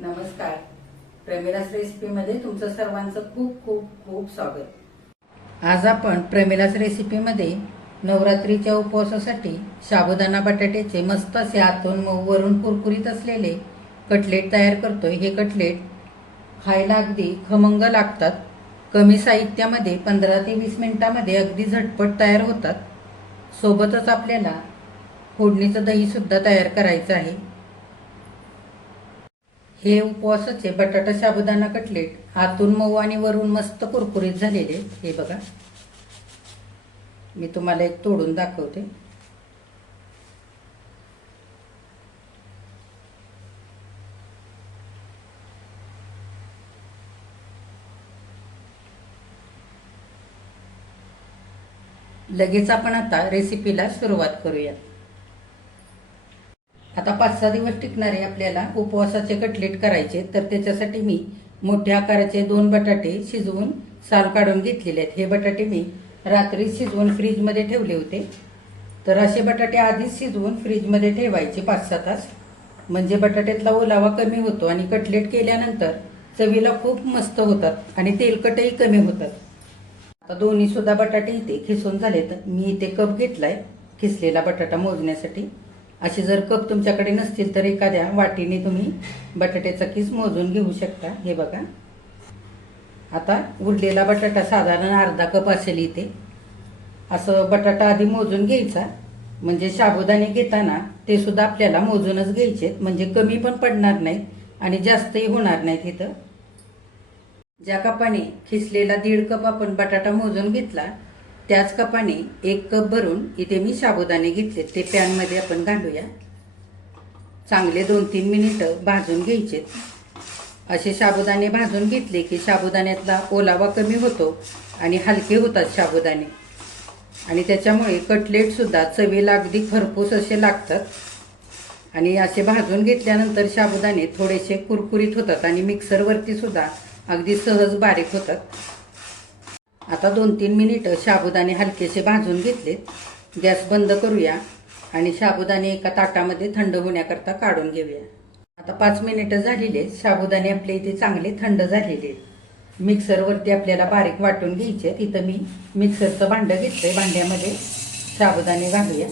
नमस्कार. प्रेमिलास रेसिपीमध्ये तुमचं सर्वांचं खूप खूप खूप स्वागत. आज आपण प्रेमिलास रेसिपीमध्ये नवरात्रीच्या उपवासासाठी साबुदाणा बटाट्याचे मस्त असे आतून मऊ वरून कुरकुरीत असलेले कटलेट तयार करतोय. हे कटलेट खायला अगदी खमंग लागतात. कमी साहित्यामध्ये पंधरा ते वीस मिनिटामध्ये अगदी झटपट तयार होतात. सोबतच आपल्याला फोडणीचं दहीसुद्धा तयार करायचं आहे. हे उपवासाचे बटाटा साबुदाणा कटलेट आतून मऊ आणि वरून मस्त कुरकुरीत झालेले हे बघा. मी तुम्हाला एक तोडून दाखवते. लगेच आपण आता रेसिपीला सुरुवात करूयात. आता पाच सहा दिवस टिकणारे आपल्याला. उपवासाचे कटलेट करायचे तर त्याच्यासाठी मी मोठ्या आकाराचे दोन बटाटे शिजवून साल काढून घेतलेले आहेत. हे बटाटे मी रात्री शिजवून फ्रीजमध्ये ठेवले होते. तर असे बटाटे आधीच शिजवून फ्रीजमध्ये ठेवायचे पाच सहा तास. म्हणजे बटाट्यातला ओलावा कमी होतो आणि कटलेट केल्यानंतर चवीला खूप मस्त होतात आणि तेलकटही कमी होतात. आता दोन्हीसुद्धा बटाटे इथे खिसून झालेत. मी इथे कप घेतला आहे खिसलेला बटाटा मोजण्यासाठी. असे जर कप तुमच्याकडे नसतील तर एखाद्या वाटीने तुम्ही बटाट्याचा किस मोजून घेऊ शकता. हे बघा. आता उरलेला बटाटा साधारण अर्धा कप असेल इथे. असं बटाटा आधी मोजून घ्यायचा. म्हणजे साबुदाणे घेताना ते सुद्धा आपल्याला मोजूनच घ्यायचे म्हणजे कमी पण पडणार नाहीत आणि जास्तही होणार नाहीत इथं. ज्या कपाने खिसलेला दीड कप आपण बटाटा मोजून घेतला त्याच कपाने एक कप भरून इथे मी साबुदाणे घेतले. ते पॅनमध्ये आपण घालूया. चांगले दोन तीन मिनिटं भाजून घ्यायचे. असे साबुदाणे भाजून घेतले की साबुदाण्यातला ओलावा कमी होतो आणि हलके होतात साबुदाणे. आणि त्याच्यामुळे कटलेटसुद्धा चवीला अगदी खरपूस असे लागतात. आणि असे भाजून घेतल्यानंतर साबुदाणे थोडेसे कुरकुरीत होतात आणि मिक्सरवरतीसुद्धा अगदी सहज बारीक होतात. आता दोन तीन मिनिटं साबुदाणे हलकेसे भाजून घेतलेत गॅस बंद करूया आणि साबुदाणे एका ताटामध्ये थंड होण्याकरता काढून घेऊया. आता पाच मिनिटं झालेले आहेत. साबुदाणे आपल्या इथे चांगले थंड झालेले आहेत. मिक्सरवरती आपल्याला बारीक वाटून घ्यायचे. तिथं मी मिक्सरचं भांडं घेतलंय. भांड्यामध्ये साबुदाणे घालूया.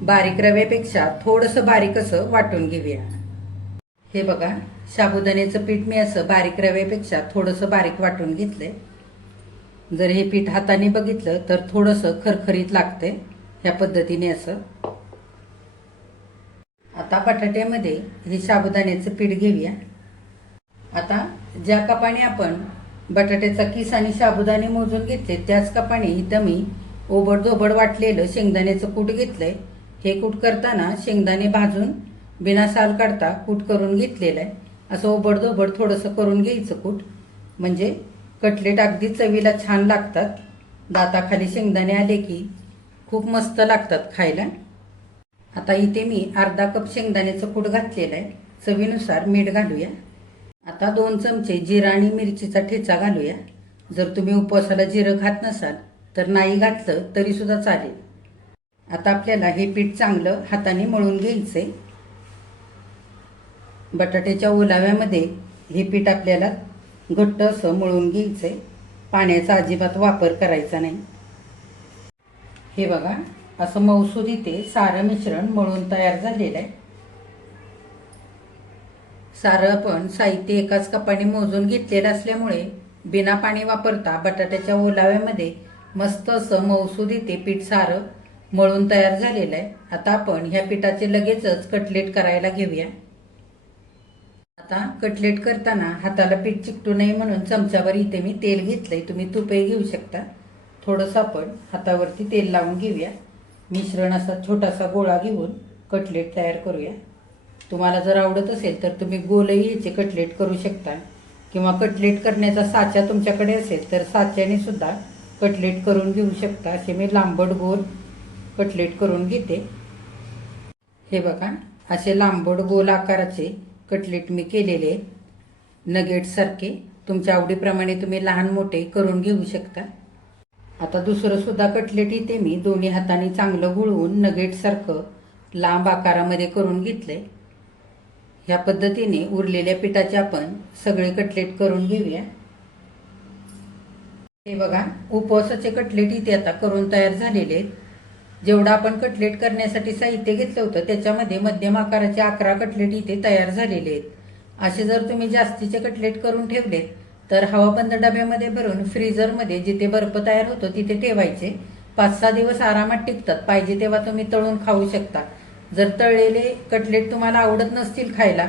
बारीक रव्यापेक्षा थोडंसं बारीक असं वाटून घेऊया. हे बघा साबुदाण्याचं पीठ मी असं बारीक रव्यापेक्षा थोडंसं बारीक वाटून घेतलंय. जर हे पीठ हाताने बघितलं तर थोडंसं खरखरीत लागते ह्या पद्धतीने असं. आता बटाट्यामध्ये हे साबुदाण्याचं पीठ घेऊया. आता ज्या कपाने आपण बटाट्याचा किस आणि साबुदाणे मोजून घेतले त्याच कपाने इथं मी ओबडधोबड वाटलेलं शेंगदाण्याचं कूट घेतलंय. हे कूट करताना शेंगदाणे भाजून बिना साल काढता कूट करून घेतलेलं आहे. असं ओबडधोबड थोडंसं करून घ्यायचं कूट. म्हणजे कटलेट अगदी चवीला छान लागतात. दाताखाली शेंगदाणे आले की खूप मस्त लागतात खायला. आता इथे मी अर्धा कप शेंगदाण्याचं कूट घातलेलं आहे. चवीनुसार मीठ घालूया. आता दोन चमचे जिरा आणि मिरचीचा ठेचा घालूया. जर तुम्ही उपवासाला जिरं खात नसाल तर नाही घातलं तरीसुद्धा चालेल. आता आपल्याला हे पीठ चांगलं हाताने मळून घ्यायचं आहे बटाट्याच्या ओलाव्यामध्ये हे पीठ आपल्याला घट्ट असं मळून घ्यायचंय. पाण्याचा अजिबात वापर करायचा नाही. हे बघा असं मौसूद इथे सारं मिश्रण मळून तयार झालेलं आहे. सारं आपण साहित्य एकाच कपाने मोजून घेतलेलं असल्यामुळे बिना पाणी वापरता बटाट्याच्या ओलाव्यामध्ये मस्त असं मौसूद इथे पीठ सारं मळून तयार झालेलं आहे. आता आपण ह्या पिठाचे लगेचच कटलेट करायला घेऊया. आता कटलेट करताना हाताला पीठ चिकटू नये म्हणून चमच्यावर इथे मी तेल घेतलंय. तुम्ही तुपही घेऊ शकता. थोडंसं आपण हातावरती तेल लावून घेऊया. मिश्रण असा छोटासा गोळा घेऊन कटलेट तयार करूया. तुम्हाला जर आवडत असेल तर तुम्ही गोलही याचे कटलेट करू शकता. किंवा कटलेट करण्याचा साचा तुमच्याकडे असेल तर साच्याने सुद्धा कटलेट करून घेऊ शकता. असे मी लांबट गोल कटलेट करून घेते. हे बघा असे लांबट गोल आकाराचे कटलेट मी केलेले नगेटसारखे तुमच्या आवडीप्रमाणे तुम्ही लहान मोठे करून घेऊ शकता. आता दुसरं सुद्धा कटलेट इथे मी दोन्ही हाताने चांगलं गुळवून नगेटसारखं लांब आकारामध्ये करून घेतलंय. ह्या पद्धतीने उरलेल्या पिठाचे आपण सगळे कटलेट करून घेऊया. हे बघा उपवासाचे कटलेट इथे आता करून तयार झालेले आहेत. जेवढं आपण कटलेट करण्यासाठी साहित्य घेतलं होतं त्याच्यामध्ये मध्यम आकाराचे अकरा कटलेट इथे तयार झालेले आहेत. असे जर तुम्ही जास्तीचे कटलेट करून ठेवलेत तर हवाबंद डब्यामध्ये भरून फ्रीजरमध्ये जिथे बर्फ तयार होतो तिथे ठेवायचे. पाच सहा दिवस आरामात टिकतात पाहिजे तेव्हा तुम्ही तळून खाऊ शकता. जर तळलेले कटलेट तुम्हाला आवडत नसतील खायला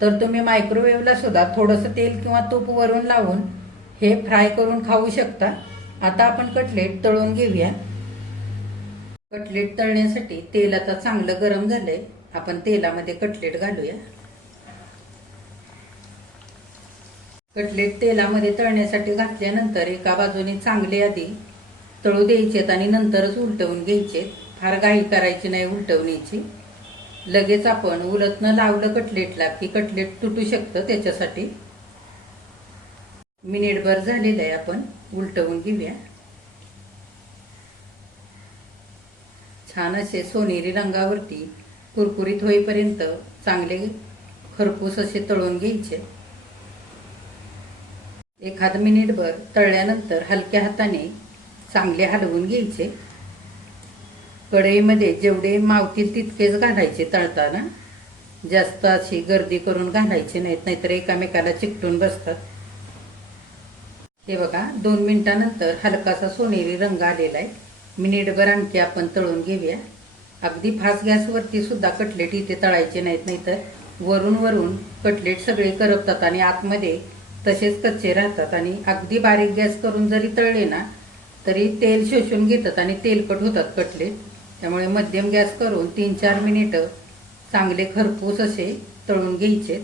तर तुम्ही मायक्रोवेव्हला सुद्धा थोडंसं तेल किंवा तूप वरून लावून हे फ्राय करून खाऊ शकता. आता आपण कटलेट तळून घेऊया. कटलेट तळण्यासाठी तेल आता चांगलं गरम झालंय. आपण तेलामध्ये कटलेट घालूया. कटलेट तेलामध्ये तळण्यासाठी घातल्यानंतर एका बाजूने चांगले आधी तळू द्यायचेत आणि नंतरच उलटवून घ्यायचे फार घाई करायची नाही उलटवण्याची लगेच आपण उलट न लावलं कटलेटला की कटलेट तुटू शकतं त्याच्यासाठी. मिनिटभर झालेलं आहे आपण उलटवून घेऊया. छान असे सोनेरी रंगावरती कुरकुरीत होईपर्यंत चांगले खरपूस असे तळून घ्यायचे. एखाद मिनिटभर तळल्यानंतर हलक्या हाताने चांगले हलवून घ्यायचे. कढईमध्ये जेवढे मावतील तितकेच घालायचे तळताना. जास्त अशी गर्दी करून घालायची नाहीत नाहीतर एकामेकाला चिकटून बसतात. हे बघा दोन मिनिटानंतर हलकासा सोनेरी रंग आलेला आहे. मिनिटभर आणखी आपण तळून घेऊया. अगदी फास्ट गॅसवरती सुद्धा कटलेट इथे तळायचे नाहीत नाहीतर वरून वरून कटलेट सगळे करपतात आणि आतमध्ये तसेच कच्चे राहतात. आणि अगदी बारीक गॅस करून जरी तळले ना तरी तेल शोषून घेतात आणि तेलकट होतात कटलेट. त्यामुळे मध्यम गॅस करून तीन चार मिनिटं चांगले खरपूस असे तळून घ्यायचे.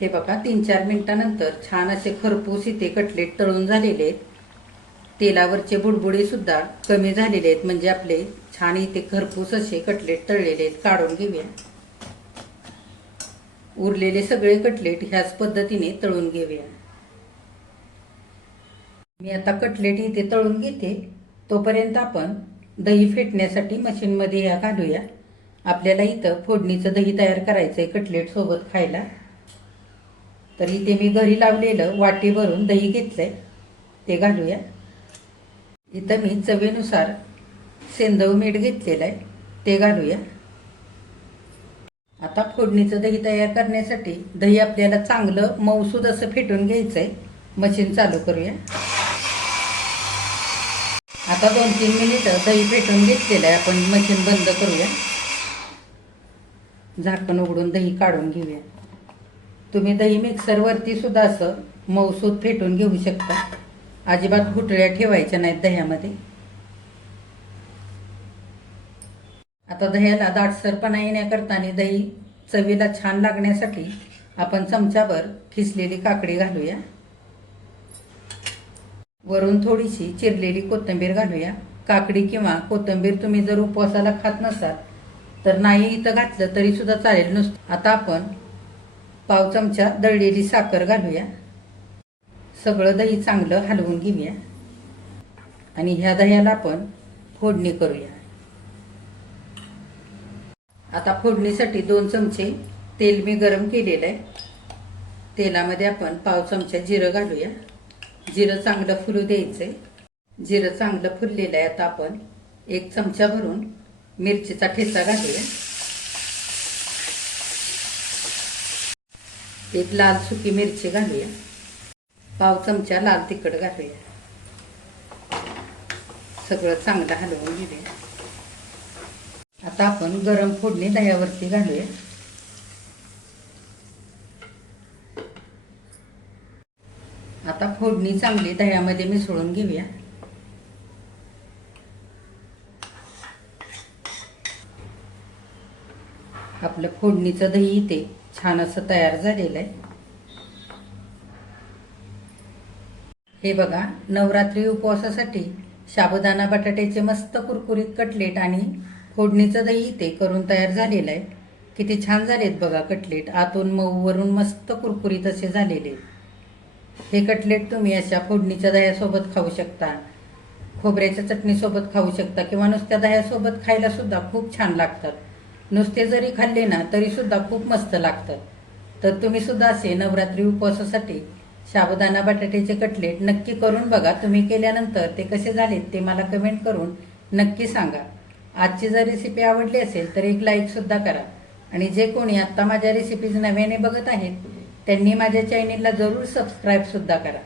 हे बघा तीन चार मिनिटानंतर छान असे खरपूस इथे कटलेट तळून झालेले आहेत. तेलावरचे बुडबुडे सुद्धा कमी झालेले आहेत. म्हणजे आपले छान इथे खरपूस असे कटलेट तळलेले आहेत. काढून घेऊया. उरलेले सगळे कटलेट ह्याच पद्धतीने तळून घेऊया. मी आता कटलेट इथे तळून घेते. तोपर्यंत आपण दही फेटण्यासाठी मशीनमध्ये या घालूया. आपल्याला इथं फोडणीचं दही तयार करायचंय कटलेट सोबत खायला. तर इथे मी घरी लावलेलं वाटी भरून दही घेतलंय. ते घालूया. इथं मी चवीनुसार सेंदव मीठ घेतलेलं आहे. ते घालूया. आता फोडणीचं दही तयार करण्यासाठी दही आपल्याला चांगलं मऊसूद असं फेटून घ्यायचं आहे मशीन चालू करूया. आता दोन तीन मिनिटं दही फेटून घेतलेलं आहे. आपण मशीन बंद करूया. झाकण उघडून दही काढून घेऊया. तुम्ही दही मिक्सरवरती सुद्धा असं मऊसूद फेटून घेऊ शकता. अजिबात घुटळ्या ठेवायच्या नाहीत दह्यामध्ये. आता दह्याला दाटसरपणा येण्याकरता आणि दही चवीला छान लागण्यासाठी आपण चमच्यावर खिसलेली काकडी घालूया. वरून थोडीशी चिरलेली कोथिंबीर घालूया. काकडी किंवा कोथिंबीर तुम्ही जर उपवासाला खात नसाल तर नाही इथं घातलं तरीसुद्धा चालेल. नुसतं आता आपण पाव चमचा दळलेली साखर घालूया. सगळं दही चांगलं हलवून घेऊया. आणि ह्या दह्याला आपण फोडणी करूया. आता फोडणीसाठी दोन चमचे तेल मी गरम केलेलं आहे. तेलामध्ये आपण पाव चमचा जिरं घालूया. जिरं चांगलं फुलू द्यायचंय. जिरं चांगलं फुललेलं आहे. आता आपण एक चमचा भरून मिरचीचा ठेचा घालूया. एक लाल सुकी मिरची घालूया. पाव चमचा लाल तिखट घालूया. सगळं चांगलं हलवून घेऊया. आता आपण गरम फोडणी दह्यावरती घालूया. आता फोडणी चांगली दह्यामध्ये मिसळून घेऊया. आपलं फोडणीचं दही इथे छान असं तयार झालेलं आहे. हे बघा नवरात्री उपवासासाठी साबुदाणा बटाट्याचे मस्त कुरकुरीत कटलेट आणि फोडणीचं दही इथे करून तयार झालेलं आहे. किती छान झालेत बघा कटलेट. आतून मऊवरून मस्त कुरकुरीत असे झालेले. हे कटलेट तुम्ही अशा फोडणीच्या दह्यासोबत खाऊ शकता. खोबऱ्याच्या चटणीसोबत खाऊ शकता किंवा नुसत्या दह्यासोबत खायलासुद्धा खूप छान लागतात. नुसते जरी खाल्ले ना तरीसुद्धा खूप मस्त लागतं तर तुम्ही सुद्धा असे नवरात्री उपवासासाठी साबुदाणा बटाट्याचे कटलेट नक्की करून बघा. तुम्ही केल्यानंतर ते कसे झालेत ते मला कमेंट करून नक्की सांगा. आजची जर रेसिपी आवडली असेल तर एक लाईकसुद्धा करा. आणि जे कोणी आत्ता माझ्या रेसिपीज नव्याने बघत आहेत त्यांनी माझ्या चॅनेलला जरूर सबस्क्राईबसुद्धा करा.